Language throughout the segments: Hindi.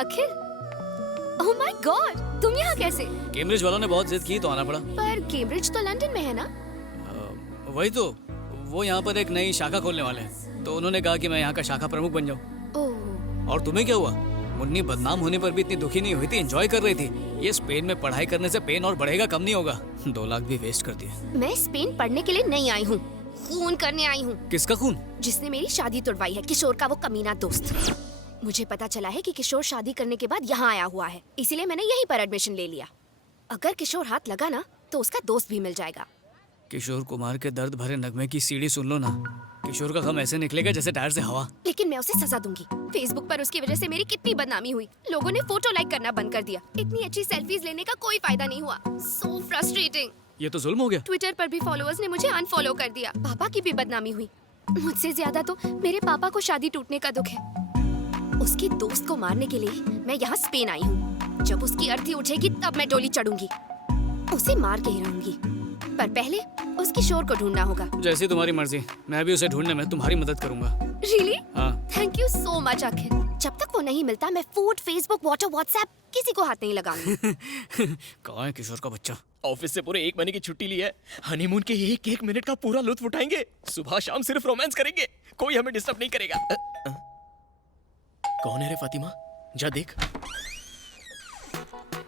अखिल, ओह माय गॉड, तुम यहाँ कैसे? कैम्ब्रिज वालों ने बहुत जिद की तो आना पड़ा। पर कैम्ब्रिज तो लंदन में है ना? वही तो, वो यहाँ पर एक नई शाखा खोलने वाले हैं, तो उन्होंने कहा कि मैं यहाँ का शाखा प्रमुख बन जाऊँ। ओह। और तुम्हें क्या हुआ? मुन्नी बदनाम होने पर भी इतनी दुखी नहीं हुई थी, एंजॉय कर रही थी। ये स्पेन में पढ़ाई करने से पेन और बढ़ेगा, कम नहीं होगा। 2 लाख भी वेस्ट कर दिए। मैं स्पेन पढ़ने के लिए नहीं आई हूँ, खून करने आई हूँ। किसका खून? जिसने मेरी शादी तुड़वाई है, किशोर का वो कमीना दोस्त। मुझे पता चला है कि किशोर शादी करने के बाद यहाँ आया हुआ है, इसीलिए मैंने यहीं पर एडमिशन ले लिया। अगर किशोर हाथ लगा ना तो उसका दोस्त भी मिल जाएगा। किशोर कुमार के दर्द भरे नगमे की सीढ़ी सुन लो ना। किशोर का गम ऐसे निकलेगा जैसे टायर से हवा। लेकिन मैं उसे सजा दूंगी। फेसबुक पर उसकी वजह से मेरी कितनी बदनामी हुई। लोगों ने फोटो लाइक करना बंद कर दिया। इतनी अच्छी सेल्फीज लेने का कोई फायदा नहीं हुआ। So frustrating. ये तो जुल्म हो गया। ट्विटर पर भी फॉलोअर्स ने मुझे अनफॉलो कर दिया। पापा की भी बदनामी हुई। मुझसे ज्यादा तो मेरे पापा को शादी टूटने का दुख है। उसके दोस्त को मारने के लिए मैं यहाँ स्पेन आई हूँ। जब उसकी अर्थी उठेगी तब मैं डोली चढ़ूंगी। उसे मार के ही रहूंगी, पर पहले उस किशोर को ढूंढना होगा। जैसी तुम्हारी मर्जी, मैं भी उसे ढूंढने में तुम्हारी मदद करूंगा। रियली? हाँ। थैंक यू सो मच अखिल। जब तक वो नहीं मिलता मैं फूड, फेसबुक, व्हाट्सएप किसी को हाथ नहीं लगाऊंगी। कहाँ है किशोर का बच्चा? ऑफिस से पूरे 1 महीने की छुट्टी ली है। हनीमून के 1-1 मिनट का पूरा लुत्फ उठाएंगे। सुबह शाम सिर्फ रोमांस करेंगे, कोई हमें डिस्टर्ब नहीं करेगा। कौन है रे फातिमा? जा देख।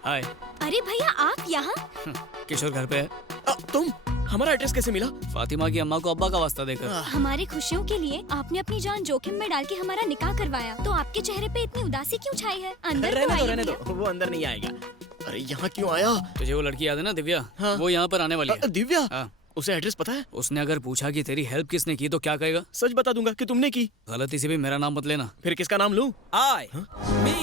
हाय। अरे भैया आप यहाँ? किशोर घर पे है। तुम हमारा एड्रेस कैसे मिला? फातिमा की अम्मा को अब्बा का वास्ता देकर। हमारी खुशियों के लिए आपने अपनी जान जोखिम में डाल के हमारा निकाह करवाया, तो आपके चेहरे पे इतनी उदासी क्यों छाई है? अंदर तो आइए रहने भैया। दो, वो अंदर नहीं आएगा। अरे यहाँ क्यों आया? तुझे वो लड़की याद है ना, दिव्या? हाँ। वो यहाँ पर आने वाली है। दिव्या? हाँ। उसे एड्रेस पता है? उसने अगर पूछा कि तेरी हेल्प किसने की तो क्या कहेगा? सच बता दूंगा कि तुमने की। गलती से भी मेरा नाम मत लेना। फिर किसका नाम लूं? I, me,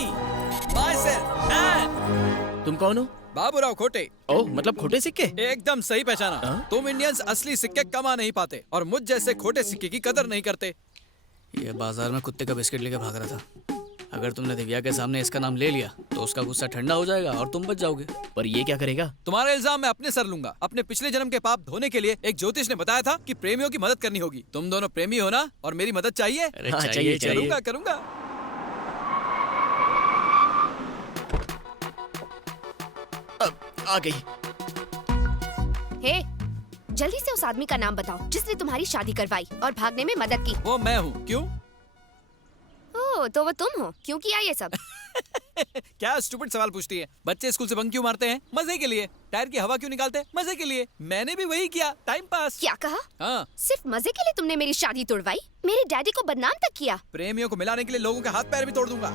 myself, and तुम कौन हो? बाबूराव खोटे। ओह, मतलब खोटे सिक्के? एकदम सही पहचाना। हाँ? तुम इंडियंस असली सिक्के कमा नहीं पाते और मुझ जैसे खोटे सिक्के की कदर नहीं करते। ये बाजार में कुत्ते का बिस्किट लेके भाग रहा था। अगर तुमने दिव्या के सामने इसका नाम ले लिया तो उसका गुस्सा ठंडा हो जाएगा और तुम बच जाओगे। पर ये क्या करेगा? तुम्हारा इल्जाम मैं अपने सर लूंगा। अपने पिछले जन्म के पाप धोने के लिए एक ज्योतिष ने बताया था कि प्रेमियों की मदद करनी होगी। तुम दोनों प्रेमी हो ना, और मेरी मदद चाहिए? अरे हाँ, चाहिए चाहिए। करूंगा करूंगा। आ गई। हे, जल्दी से उस आदमी का नाम बताओ जिसने तुम्हारी शादी करवाई और भागने में मदद की। वो मैं हूँ। क्यों? ओह, तो वो तुम हो। क्यों किया ये सब? क्या स्टूपिड सवाल पूछती है? बच्चे स्कूल से बंक क्यों मारते हैं? मजे के लिए। टायर की हवा क्यों निकालते हैं? मजे के लिए। मैंने भी वही किया, टाइम पास। क्या कहा? हाँ। सिर्फ मजे के लिए तुमने मेरी शादी तोड़वाई? मेरे डैडी को बदनाम तक किया। प्रेमियों को मिलाने के लिए लोगों के हाथ पैर भी तोड़ दूंगा।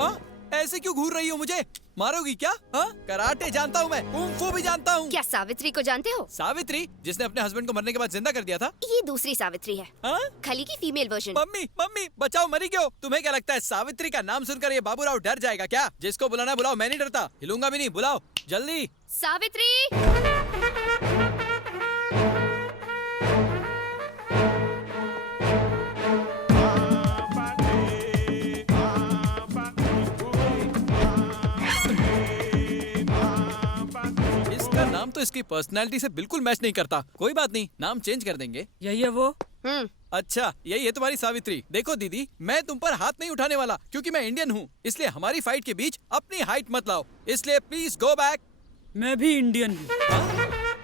हाँ? ऐसे क्यों घूर रही हो मुझे? मारोगी क्या? हाँ? कराटे जानता हूँ मैं, कुंग फू भी जानता हूँ। क्या सावित्री को जानते हो? सावित्री, जिसने अपने हस्बैंड को मरने के बाद जिंदा कर दिया था? ये दूसरी सावित्री है। हाँ? खली की फीमेल वर्जन। मम्मी मम्मी बचाओ, मरी क्यों? तुम्हें क्या लगता है सावित्री का नाम सुनकर ये बाबूराव डर जाएगा क्या? जिसको बुलाना बुलाओ, मैं नहीं डरता। हिलूंगा भी नहीं। बुलाओ जल्दी। सावित्री! इसका नाम तो इसकी पर्सनैलिटी से बिल्कुल मैच नहीं करता। कोई बात नहीं, नाम चेंज कर देंगे। यही है वो। अच्छा, यही है तुम्हारी सावित्री। देखो दीदी, मैं तुम पर हाथ नहीं उठाने वाला क्योंकि मैं इंडियन हूँ। इसलिए हमारी फाइट के बीच अपनी हाइट मत लाओ। इसलिए प्लीज गो बैक। मैं भी इंडियन हूँ।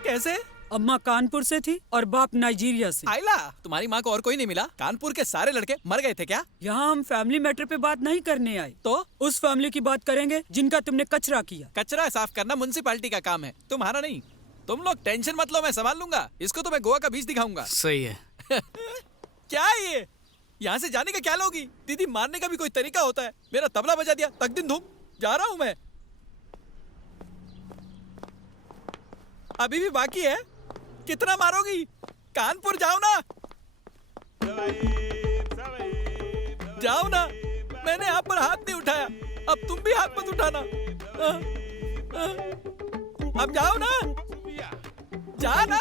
कैसे? अम्मा कानपुर से थी और बाप नाइजीरिया से। आइला, तुम्हारी माँ को और कोई नहीं मिला? कानपुर के सारे लड़के मर गए थे क्या? यहाँ हम फैमिली मैटर पे बात नहीं करने आए, तो उस फैमिली की बात करेंगे जिनका तुमने कचरा किया। कचरा साफ करना म्युनिसिपैलिटी का काम है, तुम्हारा नहीं। तुम लोग टेंशन मत लो, मैं संभाल लूंगा। इसको तो मैं गोवा का बीच दिखाऊंगा। सही है। क्या है ये? यहाँ से जाने का क्या लोगी? दीदी, मारने का भी कोई तरीका होता है। मेरा तबला बजा दिया, तक दिन धूम। जा रहा हूँ मैं। अभी भी बाकी है। कितना मारोगी? कानपुर जाओ ना। जाओ ना, मैंने आप पर हाथ नहीं उठाया। अब तुम भी हाथ मत उठाना। अब जाओ ना, जा ना।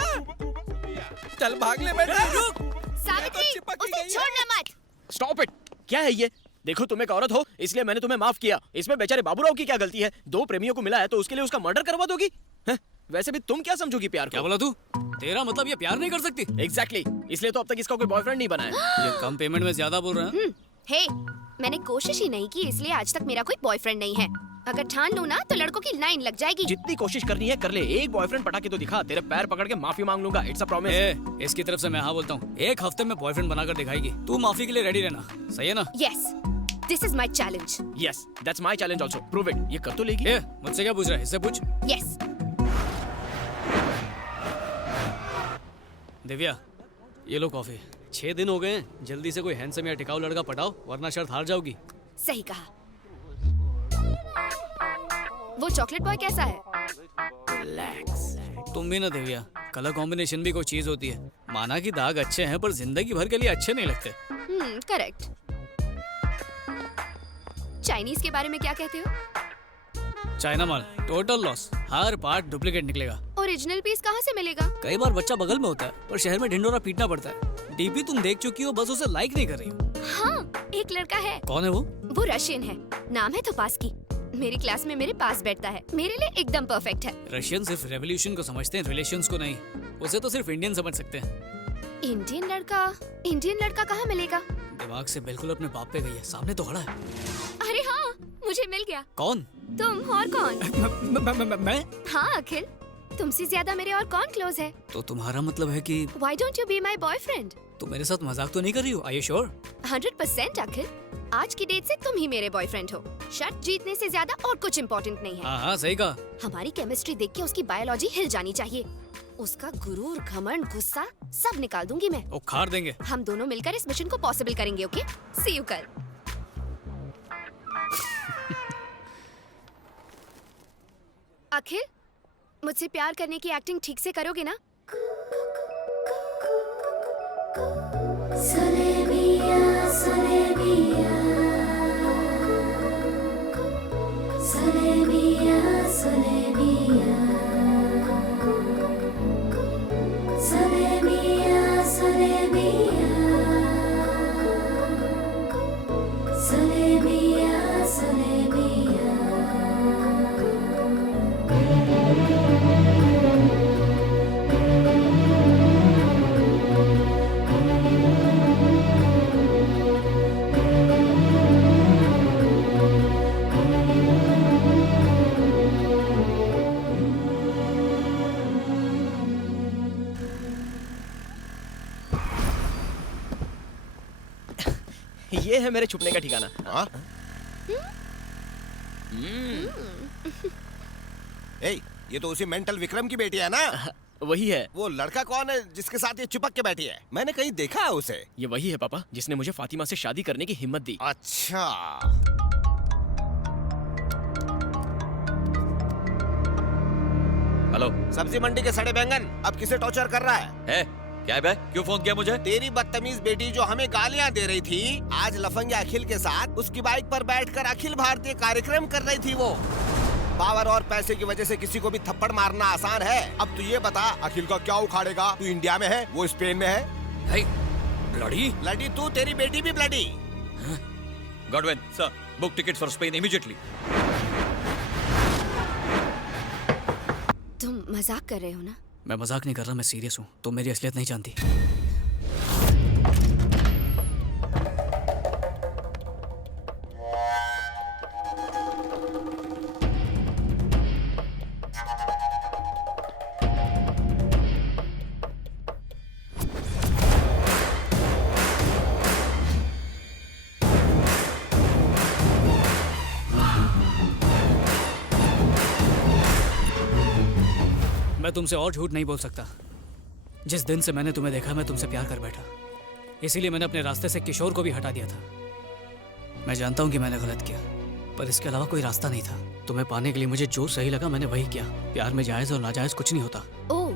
चल भाग ले बेटा। रुक। सावित्री, चिपक ही उसे गई है। छोड़ना मत। Stop it. क्या है ये? देखो, तुम एक औरत हो, इसलिए मैंने तुम्हें माफ किया। इसमें बेचारे बाबूराव की क्या गलती है? 2 प्रेमियों को मिला है तो उसके लिए उसका मर्डर करवा दोगी? वैसे भी तुम क्या समझोगी प्यार को? क्या बोला तू? तेरा मतलब ये प्यार नहीं कर सकती? एग्जैक्टली, इसलिए तो अब तक इसका कोई बॉयफ्रेंड नहीं बना है। ये कम पेमेंट में ज्यादा बोल रहा है। हे, मैंने कोशिश ही नहीं की, इसलिए आज तक मेरा कोई बॉयफ्रेंड नहीं है। अगर ठान लूं ना तो लड़कों की लाइन लग जाएगी। जितनी कोशिश करनी है कर ले, एक बॉयफ्रेंड पटा के तो दिखा, तेरे पैर पकड़ के माफी मांग लूंगा, इट्स अ प्रॉमिस। इसकी तरफ से मैं हाँ बोलता हूँ, 1 हफ्ते में बॉयफ्रेंड बनाकर दिखाएगी। तू माफी के लिए रेडी रहना, सही है ना? Yes, this is my challenge. Yes, that's my challenge also, prove it. ये कर तो लेगी। मुझसे क्या पूछ रहा है, इससे पूछ। यस। दिव्या, ये लो कॉफी। 6 दिन हो गए हैं, जल्दी से कोई हैंडसम या टिकाऊ लड़का पटाओ, वरना शर्त हार जाओगी। सही कहा। वो चॉकलेट बॉय कैसा है? तुम भी ना दिव्या, कलर कॉम्बिनेशन भी कोई चीज होती है। माना कि दाग अच्छे हैं पर जिंदगी भर के लिए अच्छे नहीं लगते। करेक्ट। चाइनीज के बारे में क्या कहते हो? चाइना माल टोटल लॉस, हर पार्ट डुप्लीकेट निकलेगा। ओरिजिनल पीस कहाँ से मिलेगा? कई बार बच्चा बगल में होता है पर शहर में ढिंडोरा पीटना पड़ता है। डीपी तुम देख चुकी हो, बस उसे लाइक नहीं कर रही हो। हाँ, एक लड़का है। कौन है वो? वो रशियन है, नाम है तोपास्की। मेरी क्लास में मेरे पास बैठता है, मेरे लिए एकदम परफेक्ट है। रशियन सिर्फ रेवोल्यूशन को समझते हैं, रिलेशंस को नहीं। उसे तो सिर्फ इंडियन समझ सकते हैं। इंडियन लड़का कहाँ मिलेगा? दिमाग से बिल्कुल अपने बाप पे गई है, सामने तो खड़ा है। अरे हाँ, मुझे मिल गया। कौन? तुम और कौन? मैं? हाँ अखिल, तुमसे ज्यादा मेरे और कौन क्लोज है? तो तुम्हारा मतलब है कि Why don't you be my boyfriend? तुम मेरे साथ मजाक तो नहीं कर रही हो? Are you sure? 100% अखिल, आज की डेट से तुम ही मेरे बॉयफ्रेंड हो। शर्त जीतने से ज्यादा और कुछ इम्पोर्टेंट नहीं है। हाँ सही कहा। हमारी केमिस्ट्री देख के उसकी बायोलॉजी हिल जानी चाहिए। उसका गुरूर, घमंड, गुस्सा सब निकाल दूंगी मैं। उखाड़ देंगे। हम दोनों मिलकर इस मिशन को पॉसिबल करेंगे। ओके, सी यू कल। अखिल, मुझसे प्यार करने की एक्टिंग ठीक से करोगे ना? ये है मेरे छुपने का ठिकाना। हाँ? ए, ये तो उसी मेंटल विक्रम की बेटी है ना? वही है। वो लड़का कौन है जिसके साथ ये चिपक के बैठी है? मैंने कहीं देखा है उसे। ये वही है पापा, जिसने मुझे फातिमा से शादी करने की हिम्मत दी। अच्छा। हेलो, सब्जी मंडी के सड़े बैंगन अब किसे टॉर्चर कर रहा है? क्या है बे? क्यों फोन किया मुझे? तेरी बदतमीज बेटी जो हमें गालियां दे रही थी, आज लफंगे अखिल के साथ उसकी बाइक पर बैठकर अखिल भारतीय कार्यक्रम कर रही थी। वो पावर और पैसे की वजह से किसी को भी थप्पड़ मारना आसान है। अब तू ये बता, अखिल का क्या उखाड़ेगा? तू इंडिया में है, वो स्पेन में है। ब्लडी? ब्लडी तू, तेरी बेटी भी bloody. Godwin sir, book ticket for Spain immediately. तुम मजाक कर रहे हो ना? मैं मजाक नहीं कर रहा, मैं सीरियस हूँ। तुम मेरी असलियत नहीं जानती। मैं तुमसे और झूठ नहीं बोल सकता। जिस दिन से मैंने तुम्हें देखा, मैं तुमसे प्यार कर बैठा। इसीलिए मैंने अपने रास्ते से किशोर को भी हटा दिया था। मैं जानता हूँ कि मैंने गलत किया, पर इसके अलावा कोई रास्ता नहीं था। तुम्हें पाने के लिए मुझे जो सही लगा मैंने वही किया। प्यार में जायज और नाजायज कुछ नहीं होता। ओह,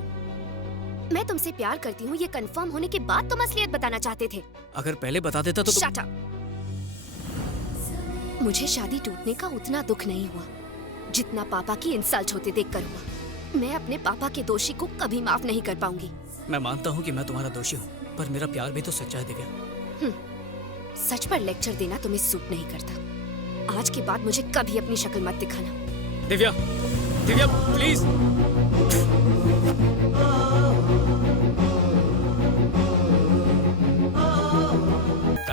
मैं तुमसे प्यार करती हूँ ये कंफर्म होने के बाद तुम असलियत बताना चाहते थे। अगर पहले बता देता तो Shut up! मुझे शादी टूटने का उतना दुख नहीं हुआ जितना पापा की इंसल्ट होते देखकर हुआ। मैं अपने पापा के दोषी को कभी माफ नहीं कर पाऊंगी। मैं मानता हूँ कि मैं तुम्हारा दोषी हूँ, पर मेरा प्यार भी तो सच्चा है दिव्या। सच पर लेक्चर देना तुम्हें सूट नहीं करता। आज के बाद मुझे कभी अपनी शक्ल मत दिखाना। दिव्या, दिव्या प्लीज।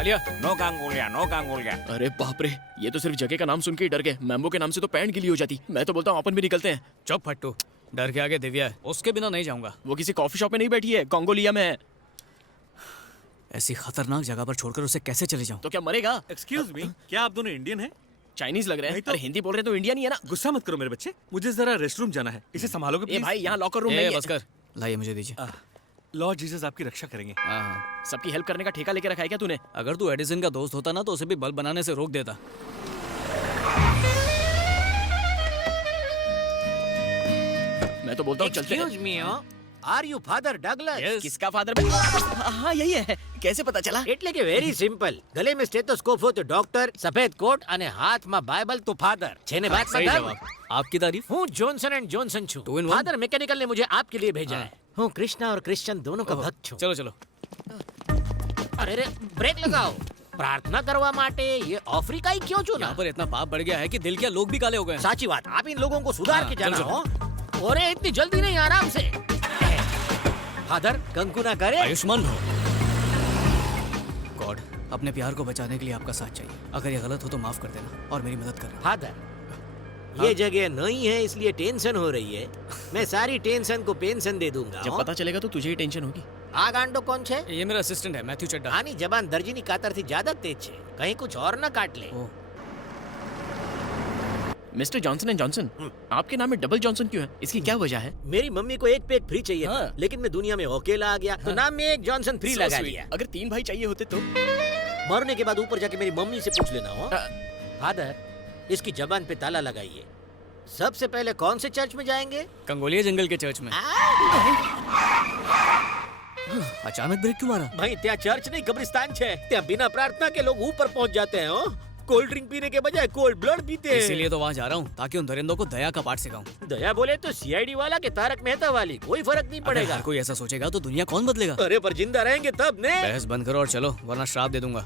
गालिया। नो कांगोलिया, नो कांगोलिया। अरे बाप रे, ये तो सिर्फ जगह का नाम सुन के ही डर गए। मैम्बो के नाम से तो पैंट गीली हो जाती। मैं तो बोलता हूँ अपन भी निकलते हैं। चुप फट्टू, डर के आगे दिव्या है, उसके बिना नहीं जाऊंगा। वो किसी कॉफी शॉप में नहीं बैठी है, कांगोलिया में है। ऐसी खतरनाक जगह पर छोड़कर उसे कैसे चले जाऊं? तो क्या मरेगा? एक्सक्यूज मी, क्या आप दोनों इंडियन हैं? चाइनीज लग रहे हैं। नहीं तो- अरे हिंदी बोल रहे हैं तो इंडिया नहीं है ना। गुस्सा मत करो मेरे बच्चे, मुझे जरा रेस्टरूम जाना है। इसे संभालोगे ये प्लीज? भाई यहाँ लॉकर रूम ए, नहीं है। बस कर, लाइए मुझे दीजिए। लॉर्ड जीसस आपकी रक्षा करेंगे। हाँ, सबकी हेल्प करने का ठेका लेके रखा है क्या तूने? अगर तू एडिसन का दोस्त होता ना तो उसे भी बल्ब बनाने से रोक देता। मैं तो बोलता हूँ चलते हैं। me, are you Father Douglas? किसका फादर? हाँ यही है। कैसे पता चला? એટલે કે વેરી સિમ્પલ. ગલે में स्टेथोस्कोप हो तो डॉक्टर, सफेद कोट અને હાથમાં બાઇબલ तो फादर. છે ને बात सही मतलब? जवाब। आपकी तारीफ। हूँ जॉनसन एंड जॉनसन छू. Two in one? Father mechanical ने मुझे आपके लिए भेजा है. हूँ कृष्णा और क्रिश्चियन दोनों का भक्त छू. चलो चलो। अरे रे ब्रेक लगाओ. प्रार्थना करवा माटे ये अफ्रीकाई क्यों चुना? यहाँ पर इतना पाप बढ़ गया है कि दिल क्या लोग भी काले हो गए हैं। साची बात. आप इन लोगों को सुधार हाँ, के जाना चलो, हो. अरे इतनी जल्दी नहीं, आराम से. फादर कंकु ना करे. आयुष्मान भव। गॉड, अपने प्यार को बचाने के लिए आपका साथ चाहिए। अगर ये गलत हो तो माफ कर देना और मेरी मदद करना। फादर ये जगह नहीं है इसलिए टेंशन हो रही है. मैं सारी टेंशन को पेंशन दे दूंगा. जब पता चलेगा तो तुझे ही टेंशन होगी। आ गांडो कौन छे? ये मेरा असिस्टेंट है, मैथ्यू चड्डा। आनी जबान दर्जीनी कातर थी ज्यादा तेज छे. कहीं कुछ और ना काट ले. ओह, मिस्टर जॉनसन एंड जॉनसन, आपके नाम में डबल जॉनसन क्यों है? इसकी क्या वजह है? मेरी मम्मी को एक पैक फ्री चाहिए था, हाँ। लेकिन मैं दुनिया में अकेला आ गया तो नाम में एक जॉनसन फ्री So लगा sweet. लिया. अगर 3 भाई चाहिए होते तो? मरने के बाद ऊपर जाके मेरी मम्मी से पूछ लेना हो. फादर इसकी जबान पे ताला लगाइए. सबसे पहले कौन से चर्च में जाएंगे? कंगोलिया जंगल के चर्च में। अचानक ब्रेक क्यों मारा? भाई त्या चर्च नहीं कब्रिस्तान छे. त्या बिना प्रार्थना के लोग ऊपर पहुंच जाते हैं. हो कोल्ड ड्रिंक पीने के बजाय कोल्ड ब्लड पीते हैं. इसीलिए तो वहाँ जा रहा हूँ ताकि उन दरिंदों को दया का पाठ सिखाऊं। दया बोले तो सीआईडी वाला के तारक मेहता वाली कोई फर्क नहीं अगर पड़ेगा. हर कोई ऐसा सोचेगा तो दुनिया कौन बदलेगा? अरे पर जिंदा रहेंगे तब ने. बहस बंद करो और चलो, वरना श्राप दे दूंगा।